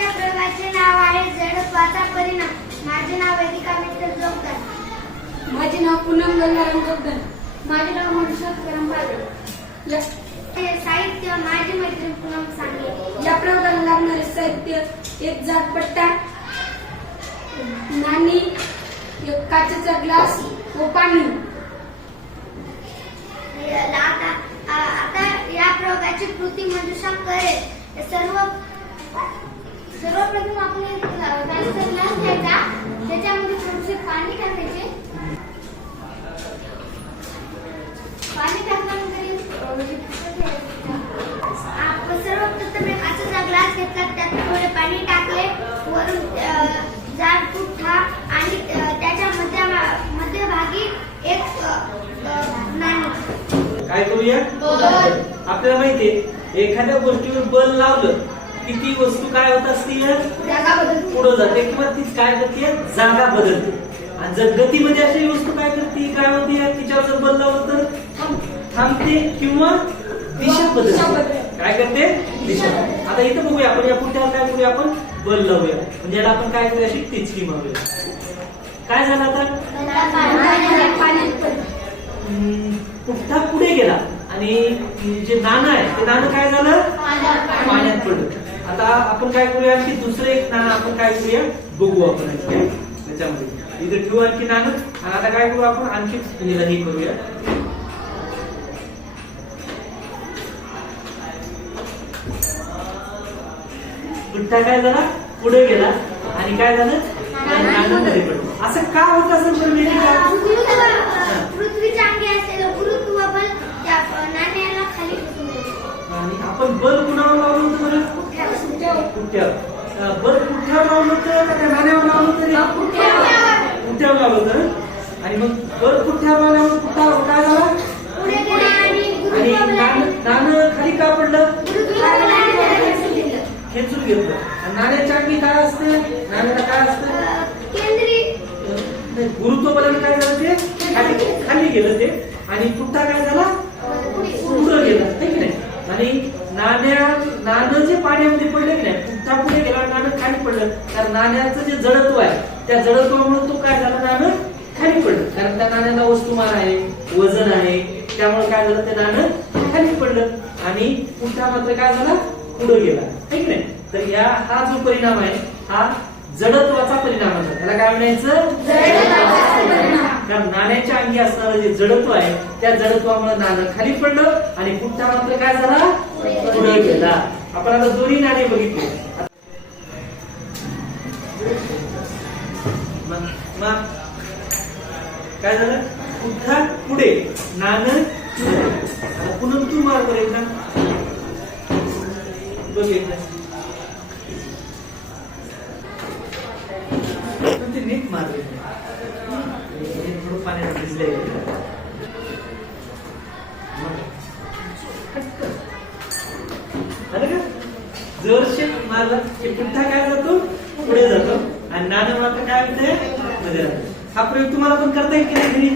आजच्या प्रयोगाचे नाव आहे जडत्वाचा परिणाम. माझे नाव वेदिका मित्र जोगदार. माझे नाव पूनम गंगाराम जोगदार. माझे नाव मनशा करम पाटील. साहित्य माझी मैत्रीण पूनम सांगे. या प्रयोगाला लागणारे साहित्य एक जाडपट्टा, नाणी, एक काचेचा ग्लास व पाणी. आता या प्रयोगाची कृती मंजुषा करेल. सर्वप्रथम आपण काचेचा ग्लास घ्यायचा, त्याच्यामध्ये थोडेसे पाणी टाकायचे. पाणी टाकल्यानंतर सर्वप्रथम काचेचा ग्लास घेतला, त्यात थोडे पाणी टाकले, वरून जाड पुठ्ठा आणि त्याच्या मध्यभागी एक नाणी. काय करूया? आपल्याला माहितीये एखाद्या गोष्टीवर बल लावलं की ती वस्तू काय होत असते, पुढे जाते किंवा ती काय करते, जागा बदलते. आणि जर गतीमध्ये अशी वस्तू काय करते, काय होते, तिच्यावर जर बल लावलं तर थांबते किंवा दिशा बदलते. काय करते? दिशा. आता इथं बघूया आपण, या पुढच्या काय करूया, आपण बल लावूया, म्हणजे याला आपण काय करूया, अशी टिचकी मारूया. काय झालं आता? पुठ्ठा पुढे गेला आणि जे नाणं आहे ते नाणं काय झालं, पाण्यात पडलं. आता आपण काय करूया, आणखी दुसरं एक नाणं आपण काय करूया, बघू आपण त्याच्यामध्ये इथे ठेवू आणखी नाणं. आणि आता काय करू आपण, आणखी हे करूया. पुठ्ठा काय झाला, पुढे गेला आणि काय झालं, नाणं मध्ये पडलं. असं का होत असेल? पृथ्वीच्या अंगी असलेलं गुरुत्व बल त्या नाण्याला खाली खेचून नेते. आणि आपण बल कुणावर लावलं होतं बरं? पुठ्ठ्यावर. बल पुठ्ठ्यावर लावलं होतं का त्या नाण्यावर लावलं होतं? पुठ्ठ्यावर लावलं होतं. आणि मग बल पुठ्ठ्यावर लावल्यावर पुठ्ठा काय झाला, पुढे गेला आणि नाणं खाली का पडलं, खेचून घेतलं. आणि नाण्याच्या अंगी काय असते, नाण्याला काय असतं, केंद्रीय गुरुत्व बलाने काय झालं, ते खाली गेलं ते. आणि पुठ्ठा काय झाला, पुढे गेला, है की नाही. आणि नाणं जे पाण्यामध्ये पडले की नाही, पुठ्ठा पुढे गेला, नाणं खाली पडलं. कारण नाण्याचं जे जडत्व आहे त्या जडत्वामुळे तो काय झाला, नाणं खाली पडलं. कारण त्या नाण्याला वस्तुमान आहे, वजन आहे, त्यामुळे काय झालं, ते नाणं खाली पडलं. आणि पुठ्ठा मात्र काय झाला, पुढे गेला, है की नाही. तर हा जो परिणाम आहे हा जडत्वाचा परिणाम आहे. त्याला काय म्हणायचं, कारण नाण्याच्या अंगी असणारं जे जडत्व आहे त्या जडत्वामुळे नाणं खाली पडलं आणि पुठ्ठा मात्र काय झाला, पुढे गेला. आपण आता दोन्ही नाणे बघितले. मग काय झालं, पुठ्ठा पुढे, नाणं पुन्हा तू मार कर एकदा बघ, एकदा ते नीट मारले, थोडं पाण्यात भिजले. जोरशे मारला की पुठ्ठा काय जातो, पुढे जातो आणि नाणं मात्र काय होते, मध्ये जातो. हा प्रयोग तुम्हाला पण करता येईल की नाही घरी?